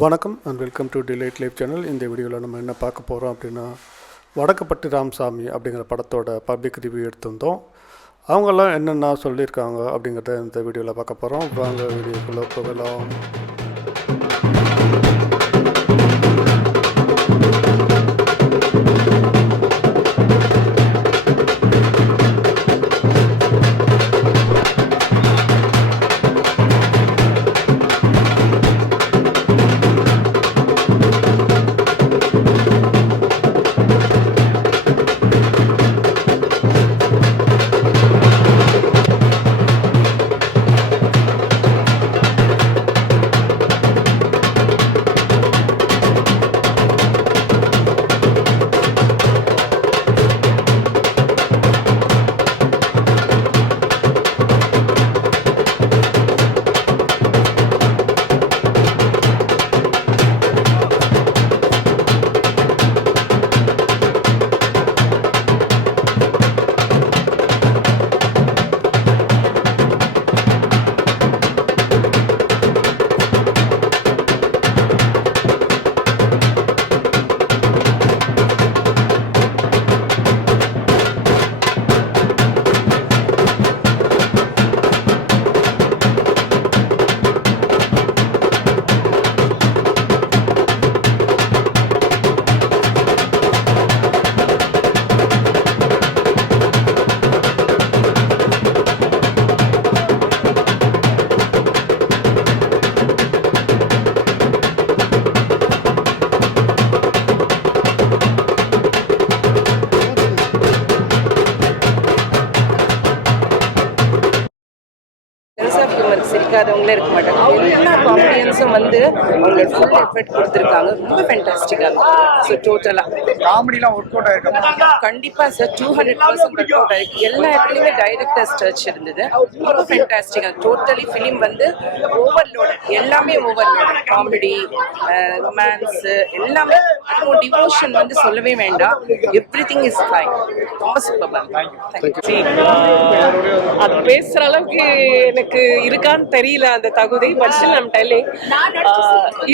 வணக்கம் and welcome to delight life channel. இந்த வீடியோவில் நம்ம என்ன பார்க்க போகிறோம் அப்படின்னா, வடக்குப்பட்டி ராமசாமி அப்படிங்கிற படத்தோட பப்ளிக் ரிவ்யூ எடுத்திருந்தோம். அவங்கெல்லாம் என்னென்ன சொல்லியிருக்காங்க அப்படிங்கிறத இந்த வீடியோவில் பார்க்க போகிறோம். வாங்க வீடியோக்குள்ளே போகலாம். சிரிக்காதவங்களே இருக்க மாட்டாங்க. எல்லா காமெடியன்ஸும் வந்து அவங்களோட ஃபுல் எஃபர்ட் கொடுத்துருக்காங்க. ரொம்ப ஃபேண்டாஸ்டிக்காக இருக்கும். ஸோ டோட்டலாக காமெடிலாம் ஒர்க் அவுட் ஆயிருக்கு. கண்டிப்பாக சார் 200% ஒர்க் அவுட் ஆயிருக்கு. எல்லா இடத்துலையுமே டைரக்டர்ஸ் டச் இருந்தது. ரொம்ப ஃபேண்டாஸ்டிக்காக டோட்டலி ஃபிலிம் வந்து ஓவர்லோடு, எல்லாமே ஓவர்லோடு. காமெடி, ரொமான்ஸு எல்லாமே, அதுவும் டிவோஷன் வந்து சொல்லவே வேண்டாம். Everything is fine. ரொம்ப சூப்பராக. அது பேசுற அளவுக்கு எனக்கு இருக்கான்னு தெரியல அந்த தகுதி. பட் ஸ்டில் ஐம் டெல்லிங்,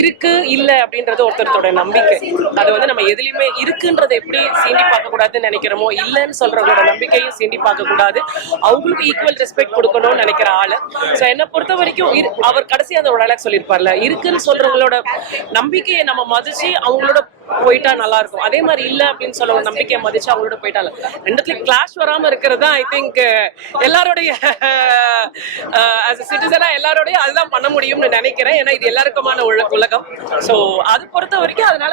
இருக்கு இல்ல அப்படின்றது ஒருத்தரோட நம்பிக்கை. அது வந்து நம்ம எதுலையுமே இருக்குன்றதை எப்படி சீண்டி பார்க்க கூடாதுன்னு நினைக்கிறோமோ, இல்லைன்னு சொல்றவங்களோட நம்பிக்கையும் சீண்டி பார்க்க கூடாது. அவங்களுக்கு ஈக்குவல் ரெஸ்பெக்ட் கொடுக்கணும்னு நினைக்கிற ஆளு. ஸோ என்னை பொறுத்த வரைக்கும் அவர் கடைசியாக அந்த ஒரு டைலாக் சொல்லியிருப்பார்ல, இருக்குன்னு சொல்றவங்களோட நம்பிக்கையை நம்ம மதிச்சு அவங்களோட போயிட்டா நல்லா இருக்கும். அதே மாதிரி இல்ல அப்படின்னு சொல்ல ஒரு நம்பிக்கையை மதிச்சு அவங்களோட போயிட்டாங்க. ரெண்டுத்துலயும் கிளாஷ் வராம இருக்கிறது தான் ஐ திங்க் எல்லாரோடைய சிட்டிசனா எல்லாரோடைய அதுதான் பண்ண முடியும்னு நினைக்கிறேன். ஏன்னா இது எல்லாருக்குமான உலகம். ஸோ அது பொறுத்த வரைக்கும் அதனால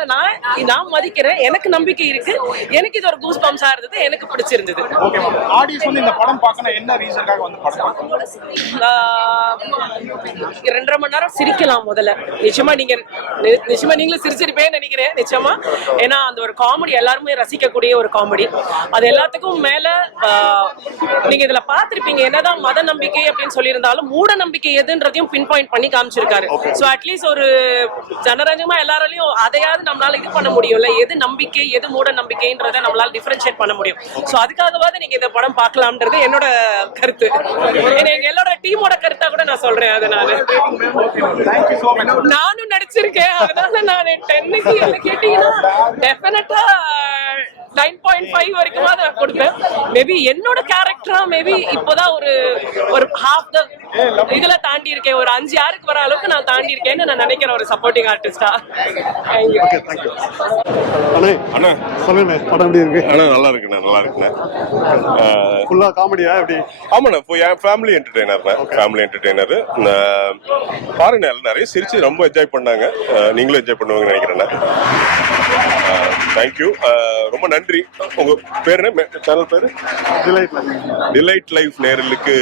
நான் மதிக்கிறேன். எனக்கு நம்பிக்கை இருக்கு. எனக்கு இது ஒரு கூஸ் பம்ஸா இருந்தது. எனக்கு பிடிச்சிருந்தது. ஆடியன்ஸ் வந்து இந்த படம் பார்க்கணும் என்ன ரீசனுக்காக வந்து படம் 2.5 மணி நேரம் சிரிக்கலாம். முதல்ல நிச்சயமா நீங்களும் சிரிச்சிருப்பேன்னு நினைக்கிறேன். நிச்சயமா, ஏன்னா அந்த ஒரு காமெடி எல்லாருமே ரசிக்கக்கூடிய ஒரு காமெடி. அது எல்லாத்துக்கும் மேல நீங்க இதுல பாத்திருப்பீங்க, என்னதான் மத நம்பிக்கை அப்படின்னு சொல்லியிருந்தாலும் மூட நம்பிக்கை எதுன்றதையும் பின் பாயிண்ட் பண்ணி காமிச்சிருக்காரு. சோ அட்லீஸ்ட் ஒரு ஜனரஞ்சமா எல்லாராலையும் அதையாவது நம்மளால இது பண்ண முடியும்ல, எது நம்பிக்கை எது மூட நம்பிக்கைன்றதை நம்மளால டிஃபரன்ஷியேட் பண்ண முடியும். சோ அதுக்காகவாது நீங்க இந்த படம் பார்க்கலாம்ன்றது என்னோட கருத்து. எங்க எல்லாரோட டீமோட கருத்தா கூட நான் சொல்றேன். அதனால நானும் நடிச்சிருக்கேன். அதனால நான் 10க்கு கேட்டீங்கன்னா டெஃபினட்டா 9.5 வரைக்கும் நான் கொடுப்பேன். மேபி என்னோட கேரக்டரா மேபி இப்போதான் ஒரு ஹாஃப் த இதுல தாண்டி இருக்கேன். ஒரு 5-6க்கு வர அளவுக்கு நான் தாண்டி இருக்கேன்னு நான் நினைக்கிறேன் ஒரு சப்போர்ட்டிங் ஆர்டிஸ்டா. சொல்லுங்க, படம் எப்படி இருக்கு? நல்லா இருக்குண்ணே, நல்லா இருக்குண்ணே. ஃபுல்லா காமெடியா எப்படி? ஆமாண்ணா, இப்போ என் ஃபேமிலி என்டர்டெய்னர் பாருங்க. நிறைய சிரிச்சு ரொம்ப என்ஜாய் பண்ணாங்க. நீங்களும் என்ஜாய் பண்ணுவாங்கன்னு நினைக்கிறேண்ணே. தேங்க்யூ, ரொம்ப நன்றி. உங்க பேரு என்ன? சேனல் பேரு டிலைட் லைஃப் நேயர்களுக்கு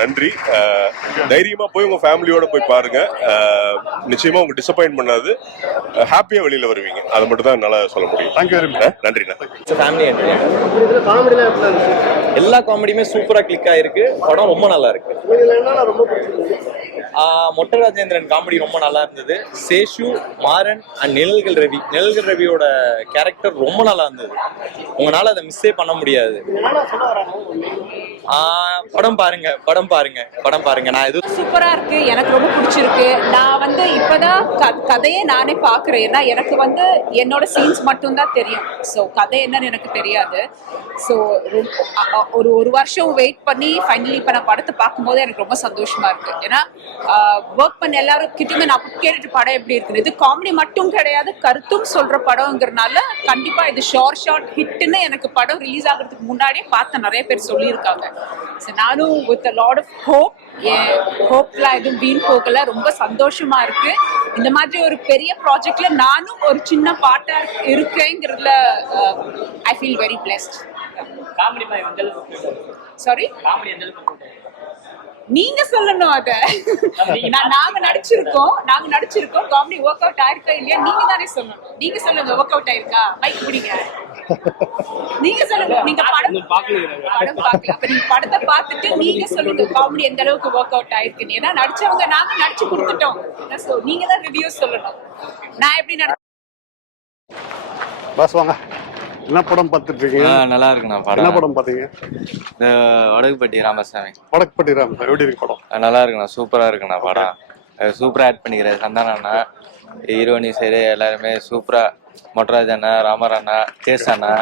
நன்றி. தைரியமா போய் உங்க ஃபேமிலியோட போய் பாருங்க. நிச்சயமா உங்க டிசப்பாயின்ட் பண்ணாது. ஹாப்பியா வெளியில வருவீங்க. அதை மட்டும் தான் என்னால சொல்ல முடியும். நன்றிண்ணா. எல்லா காமெடியுமே சூப்பரா கிளிக் ஆயிருக்கு. படம் ரொம்ப நல்லா இருக்கு. மொட்டை ராஜேந்திரன் காமெடி ரொம்ப நல்லா இருந்தது. சேஷு, மாறன் அண்ட் நிழல்கள் ரவியோட அவரோட கேரக்டர் ரொம்ப நல்லா இருந்தது. உங்களால அதை மிஸ்ஸே பண்ண முடியாது. படம் பாருங்க, படம் பாருங்க, படம் பாருங்க. நான் எதுவும் சூப்பரா இருக்கு, எனக்கு ரொம்ப பிடிச்சிருக்கு. நான் வந்து இப்பதான் கதையை நானே பாக்குறேன். ஏன்னா எனக்கு வந்து என்னோட சீன்ஸ் மட்டும்தான் தெரியும். ஸோ கதை என்னன்னு எனக்கு தெரியாது. ஸோ ஒரு வருஷம் வெயிட் பண்ணி ஃபைனலி இப்போ நான் படத்தை பார்க்கும்போது எனக்கு ரொம்ப சந்தோஷமா இருக்கு. ஏன்னா ஒர்க் பண்ண எல்லாரும் கிட்டயுமே நான் கேட்டுட்டு படம் எப்படி இருக்குது, இது காமெடி மட்டும் கிடையாது, கருத்தும் சொல்ற படம்ங்கிறனால கண்டிப்பா இது ஷார்ட் ஹிட்னு எனக்கு படம் ரிலீஸ் ஆகிறதுக்கு முன்னாடியே பார்த்த நிறைய பேர் சொல்லியிருக்காங்க. ஸோ நானும் with a lot of hope, என் ஹோப்லாம் எதுவும் வீண் போகல, ரொம்ப சந்தோஷமா இருக்கு. இந்த மாதிரி ஒரு பெரிய ப்ராஜெக்ட்ல நானும் ஒரு சின்ன பார்ட்டா இருக்கேங்கிறதுல I feel very blessed. Sorry, நீங்க சொல்லணும் அத. நாங்க நடிச்சிருக்கோம் காமெடி ஒர்க் அவுட் ஆயிருக்கா இல்லையா நீங்க தானே சொல்லணும். நீங்க சொல்லுங்க, ஒர்க் அவுட் ஆயிருக்கா? மைக் பிடிங்க, நீங்க சொல்லுங்க. நீங்க படம் பார்க்கல, அப்ப நீங்க படத்தை பார்த்துட்டு நீங்க சொல்லுங்க காமெடி எந்த அளவுக்கு ஒர்க் அவுட் ஆயிருக்குன்னு. ஏன்னா நடிச்சவங்க நாங்க நடிச்சு கொடுத்துட்டோம். நீங்க தான் ரிவ்யூ சொல்லணும். நான் எப்படி பஸ் வாங்க. என்ன படம் பார்த்துட்டு இருக்கீங்க? நல்லா இருக்குண்ணா என்ன படம். படம் பார்த்தீங்க? இந்த வடகுப்பட்டி ராமசாமி. வடக்குப்பட்டி ராமசாமி எப்படி இருக்கு படம்? நல்லா இருக்குண்ணா, சூப்பரா இருக்குண்ணா படம். சூப்பரா ஆட் பண்ணிக்கிறாரு சந்தான அண்ணா, ஹீரோனி சரி எல்லாருமே சூப்பரா. மொட்டராஜ் அண்ணா, ராமர் அண்ணா, கேஸ் அண்ணா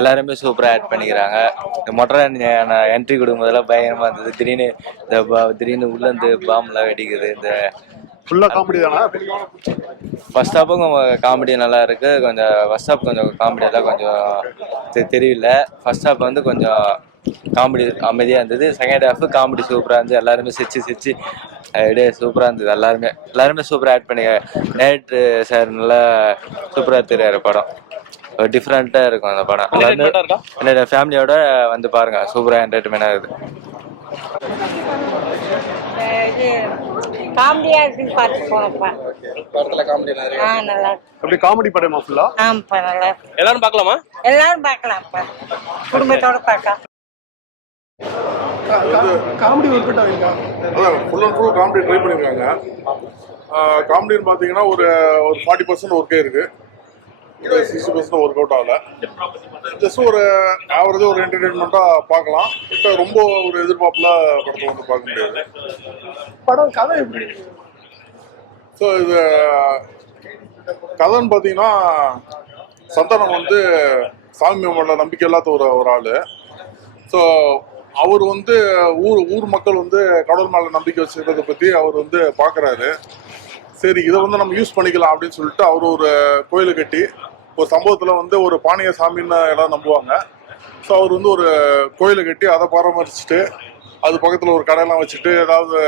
எல்லாருமே சூப்பரா ஆட் பண்ணிக்கிறாங்க. இந்த மொட்டராஜ் அண்ணா என்ட்ரி கொடுக்கும்போதெல்லாம் பயங்கரமா இருந்தது. திடீர்னு உள்ள இருந்து பாம்பெல்லாம் வெடிக்குது. இந்த ஃபுல்லா காமெடி தானா? ஃபர்ஸ்ட் ஹாப்பும் காமெடி நல்லா இருக்கு. கொஞ்சம் ஃபர்ஸ்ட் ஹாப் கொஞ்சம் காமெடியெல்லாம் கொஞ்சம் தெரியல. ஃபர்ஸ்ட் ஹாப் வந்து கொஞ்சம் காமெடி அமைதியாக இருந்தது. செகண்ட் ஹாஃப் காமெடி சூப்பராக இருந்தது. எல்லாருமே சிரிச்சு அப்படியே சூப்பராக இருந்தது. எல்லாருமே சூப்பராக ஆட் பண்ணி. டேரக்டர் சார் நல்லா சூப்பராக தெரியாரு. படம் டிஃப்ரெண்ட்டாக இருக்கும் அந்த படம். என்னோட ஃபேமிலியோட வந்து பாருங்க, சூப்பராக என்டர்டைன்மெண்டாக இருக்குது. காமெடியா இருக்குன்னு பார்த்து போனப்பா. படத்துல காமெடி நிறைய. நல்லா அப்படி காமெடி படமா ஃபுல்லா? ஆமாப்பா, நல்லா எல்லாரும் பார்க்கலாமா? எல்லாரும் பார்க்கலாம்ப்பா, குடும்பத்தோட பார்க்கலாம். காமெடி ஒர்க் அவுட் ஆயிருக்கா? அதான் full and full comedy try பண்ணியிருக்காங்க. காமெடின்னு பார்த்தீங்கன்னா ஒரு 40% ஒர்க்கே இருக்கு, 60% ஒர்க் அவுட் ஆகல. ஜஸ்ட் ஒரு ஆவரேஜ் ஒரு என்டர்டெயின்மெண்ட்டாக பார்க்கலாம். இப்போ ரொம்ப ஒரு எதிர்பார்ப்புல படத்தை வந்து பார்க்க முடியாது. படம் கதை எப்படி? ஸோ இது கதைன்னு பார்த்தீங்கன்னா, சந்தானம் வந்து சாமி மேல நம்பிக்கை இல்லாத ஒரு ஆள். ஸோ அவர் வந்து ஊர் மக்கள் வந்து கடவுள் மேலே நம்பிக்கை வச்சுக்கிறத பற்றி அவர் வந்து பார்க்குறாரு. சரி, இதை வந்து நம்ம யூஸ் பண்ணிக்கலாம் அப்படின்னு சொல்லிட்டு அவர் ஒரு கோயிலை கட்டி, ஒரு சம்பவத்தில் வந்து ஒரு பாணிய சாமின்னு எல்லாம் நம்புவாங்க. ஸோ அவர் வந்து ஒரு கோயிலை கட்டி அதை பராமரிச்சுட்டு அது பக்கத்தில் ஒரு கடையெல்லாம் வச்சுட்டு ஏதாவது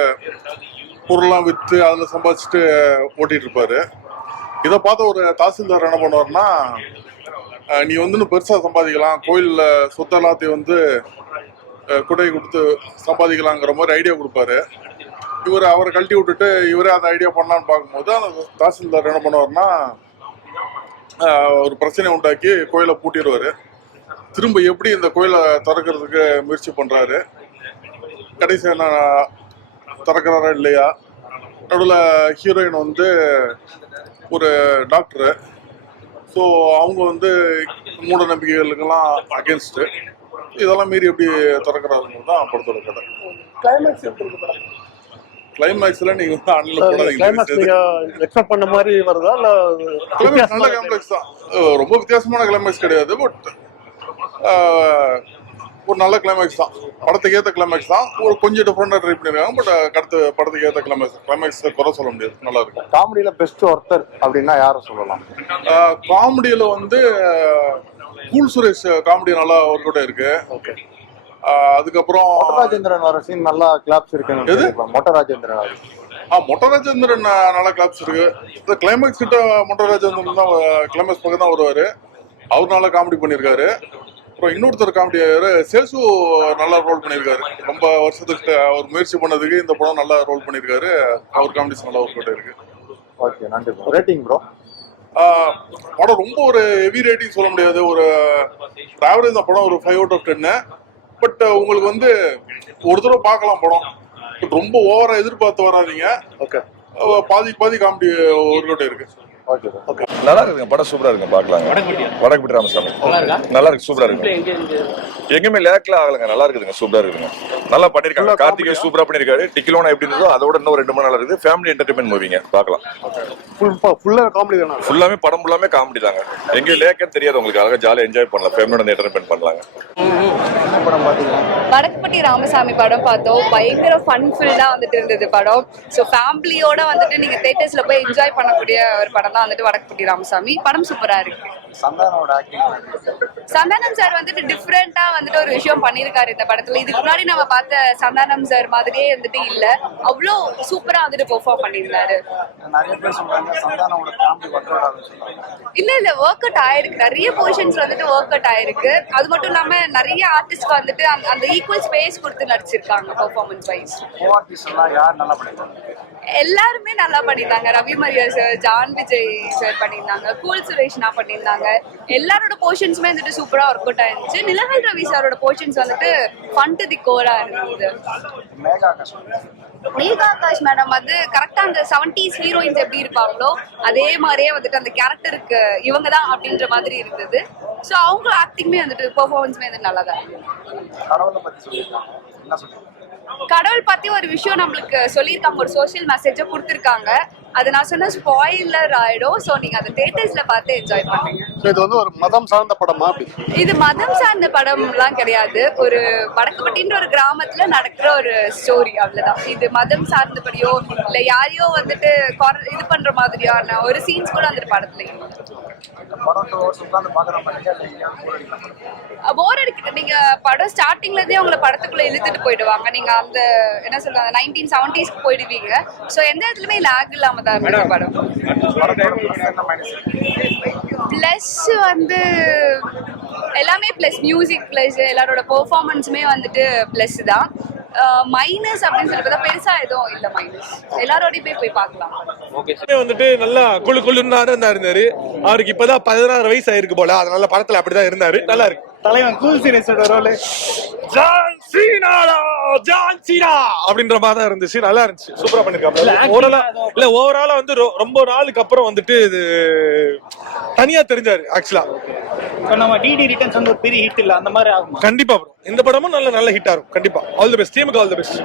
பொருள்லாம் விற்று அதில் சம்பாதிச்சுட்டு ஓட்டிகிட்டு இருப்பார். இதை பார்த்த ஒரு தாசில்தார் என்ன பண்ணுவார்னா, நீ வந்து இன்னும் பெருசாக சம்பாதிக்கலாம், கோயிலில் சொத்து எல்லாத்தையும் வந்து குடை கொடுத்து சம்பாதிக்கலாங்கிற மாதிரி ஐடியா கொடுப்பாரு. இவர் அவரை கழட்டி விட்டுட்டு இவரே அந்த ஐடியா பண்ணலான்னு பார்க்கும்போது அந்த தாசில்தார் என்ன பண்ணுவார்னா, ஒரு பிரச்சனை உண்டாக்கி கோயிலை பூட்டிடுவார். திரும்ப எப்படி இந்த கோயிலை திறக்கிறதுக்கு முயற்சி பண்ணுறாரு. கடைசி என்ன திறக்கிறாரா இல்லையா? நடுவில் ஹீரோயின் வந்து ஒரு டாக்டரு. ஸோ அவங்க வந்து மூட நம்பிக்கைகளுக்கெல்லாம் அகேன்ஸ்ட்டு. இதெல்லாம் மீறி எப்படி திறக்கிறாருங்கிறது தான் படத்தோட கதை. கிளைமேக்ஸ்ல நீங்க வந்து அண்ணல போடாதீங்க. எக்ஸ்பெக்ட் பண்ண மாதிரி வருதா இல்ல? கிளைமேக்ஸ் நல்ல கிளைமேக்ஸ் தான், ரொம்ப வித்தியாசமான கிளைமேக்ஸ் கிடையாது. பட் ஒரு நல்ல கிளைமேக்ஸ் தான், படத்துக்கு ஏற்ற கிளைமேக்ஸ் தான். ஒரு கொஞ்சம் டிஃப்ரெண்டாக ட்ரை பண்ணியிருக்காங்க. பட் அடுத்த படத்துக்கு ஏற்ற கிளைமேக்ஸ் குறை சொல்ல முடியாது, நல்லா இருக்கும். காமெடியில பெஸ்ட் ஒருத்தர் அப்படின்னா யாரை சொல்லலாம்? காமெடியில வந்து கூல் சுரேஷ் காமெடி நல்லா ஒர்க் அவுட் இருக்கு. ஓகே. அதுக்கப்புறம் மொட்டராஜேந்திரன் வர சீன் நல்லா கிளாப்ஸ் இருக்கு. எது? மொட்டராஜேந்திரன். மொட்டராஜேந்திரன் நல்லா கிளாப்ஸ் இருக்கு. இந்த கிளைமேக்ஸ் கிட்ட மொட்டராஜேந்திரன் தான் கிளைமேக்ஸ் பக்கம் தான் வருவாரு. அவர் நல்லா காமெடி பண்ணியிருக்காரு. அப்புறம் இன்னொருத்தர் காமெடி சேசு நல்லா ரோல் பண்ணியிருக்காரு. ரொம்ப வருஷத்துக்கு அவர் முயற்சி பண்ணதுக்கு இந்த படம் நல்லா ரோல் பண்ணியிருக்காரு. அவர் காமெடிஸ் நல்லா ஒர்க் அவுட் இருக்கு. ஓகே, நன்றி. Rating bro? படம் ரொம்ப ஒரு ஹெவி ரேட்டிங் சொல்ல முடியாது. ஒரு ஆவரேஜ் தான் படம், ஒரு 5 out of 10. பட் உங்களுக்கு வந்து ஒரு தடவை பார்க்கலாம் படம். ரொம்ப ஓவரா எதிர்பார்த்து வராதிங்க. ஓகே. பாதி காமெடி ஒர்க் அவுட் இருக்கு. Okay okay. நல்லா இருக்குங்க, படம் சூப்பரா இருக்குங்க, பாக்கலாங்க. வடக்குப்பட்டி ராமசாமி நல்லா இருக்கு, சூப்பரா இருக்கு. எங்கேயுமே லேக்ல ஆகலங்க, நல்லா இருக்குதுங்க, சூப்பரா இருக்குதுங்க, நல்லா பண்ணிருக்காங்க. கார்த்திகேயன் சூப்பரா பண்ணிருக்காரு. டிக்கிலோனா எப்படி இருந்ததோ அதோட இன்னும் 2 மணி நல்லா இருக்குது. ஃபேமிலி என்டர்டைன்மெண்ட் மூவிங்க, பாக்கலாம். ஃபுல்லா காமெடி தானா? ஃபுல்லாமே படம் ஃபுல்லாமே காமெடி தாங்க. எங்கேயும் லேக்கன்னு தெரியாது உங்களுக்கு, அழகா ஜாலியா என்ஜாய் பண்ணலாம், ஃபேமிலியோட என்டர்டைன்மெண்ட் பண்ணலாங்க. வடக்குப்பட்டி ராமசாமி படம் பார்த்தோம். பயங்கர ஃபன்ஃபுல்லா வந்துட்டு இருந்தது படம். ஸோ ஃபேமிலியோட வந்துட்டு நீங்க தியேட்டர்ஸ்ல போய் என்ஜாய் பண்ணக்கூடிய ஒரு படம் தான் வந்துட்டு வடக்குப்பட்டி ராமசாமி. படம் சூப்பரா இருக்கு. சந்தானம் சார் வந்துட்டு டிஃப்ரெண்டா வந்துட்டு ஒரு விஷயம் பண்ணிருக்காரு இந்த படத்துல. இதுக்கு முன்னாடி நம்ம பார்த்த சந்தானம் சார் மாதிரியே வந்துட்டு இல்ல, அவ்வளோ சூப்பரா வந்துட்டு பெர்ஃபார்ம் பண்ணிருந்தாரு. இல்ல ஒர்க் அவுட் ஆயிருக்கு, நிறைய போர்ஷன்ஸ் வந்துட்டு ஒர்க் அவுட் ஆயிருக்கு. அது மட்டும் இல்லாம நிறைய ஆர்டிஸ்ட்க்கு வந்துட்டு அந்த ஈக்குவல் ஸ்பேஸ் கொடுத்து நடிச்சிருக்காங்க. பெர்ஃபார்மன்ஸ் வைஸ் எல்லாருமே நல்லா பண்ணிருந்தாங்க. Ravi Maria sir, John Vijay sir பண்ணியிருந்தாங்க, கூல் சுரேஷ்னா பண்ணியிருந்தாங்க. எல்லாரோட போர்ஷன்ஸுமே வந்துட்டு சூப்பரா ஒர்க் அவுட் ஆயிருந்துச்சு. நிலவேல் ரவி சாரோட போர்ஷன்ஸ் வந்துட்டு ஃபன் டு தி கோரா இருந்தது. மேகா ஆகாஷ் மேடம் வந்து கரெக்டா அந்த 70s ஹீரோயின்ஸ் எப்படி இருப்பாங்களோ அதே மாதிரியே வந்துட்டு அந்த கேரக்டருக்கு இவங்க தான் அப்படின்ற மாதிரி இருந்தது. ஸோ அவங்க ஆக்டிங்குமே வந்துட்டு பெர்ஃபார்மன்ஸுமே வந்து நல்லா தான் இருக்கு. கடவுள் பத்தி ஒரு விஷயம் நம்மளுக்கு சொல்லியிருக்காங்க, ஒரு சோஷியல் மெசேஜை கொடுத்துருக்காங்க. அது நான் சொன்ன ஸ்பாயிலர் ஆயிடும். ஸோ நீங்க அதை தியேட்டர்ஸ்ல பார்த்து என்ஜாய் பண்ணுங்க. இது வந்து ஒரு மதம் சார்ந்த படமா? இது மதம் சார்ந்த படம்லாம் கிடையாது. ஒரு வடக்குப்பட்டின்ற ஒரு கிராமத்துல நடக்கிற ஒரு ஸ்டோரி, அவ்வளவுதான். இது மதம் சார்ந்தபடியோ இல்ல யாரையோ வந்துட்டு இது பண்ற மாதிரியான ஒரு சீன்ஸ் கூட அந்த படத்துல போர் அடிக்கிட்டு. நீங்க படம் ஸ்டார்டிங்ல இருந்தே உங்களை படத்துக்குள்ள இழுத்துட்டு போயிடுவாங்க. நீங்க அந்த என்ன சொல்றாங்க 1970s போயிடுவீங்க. ஸோ எந்த இடத்துலயுமே லேக் இல்லாம தான் இருந்தது படம். பிளஸ் வந்து எல்லாமே பிளஸ், மியூசிக் பிளஸ், எல்லாரோட பெர்ஃபார்மன்ஸுமே வந்துட்டு பிளஸ் தான். மைனஸ் அப்படின்னு சொல்லி பார்த்தா பெருசா எதுவும் இல்ல. மைனஸ் எல்லாரோடையுமே போய் பார்க்கலாம். வந்துட்டு நல்லா குழுன்னு இருந்தாரு. அவருக்கு இப்பதான் 16 வயசு ஆயிருக்கு போல, அதனால படத்துல அப்படிதான் இருந்தாரு. நல்லா இருக்கு. தலைவன் கூல் சீரியஸோட ரோல் ஜான் சீனா அப்படின்ற மாதிரி தான் இருந்துச்சு. நல்லா இருந்துச்சு, சூப்பரா பண்ணிருக்காங்க. ஓவராலா வந்து ரொம்ப நாளுக்கு அப்புறம் வந்துட்டு இது தனியா தெரிஞ்சாரு. ஆக்சுவலா நம்ம டிடி ரிட்டர்ன்ஸ் வந்து ஒரு பெரிய ஹிட் இல்ல, அந்த மாதிரி ஆகும். கண்டிப்பா இந்த படமும் நல்ல ஹிட் ஆகும். கண்டிப்பா. ஆல் தி பெஸ்ட் டீமுக்கு, ஆல் தி பெஸ்ட்.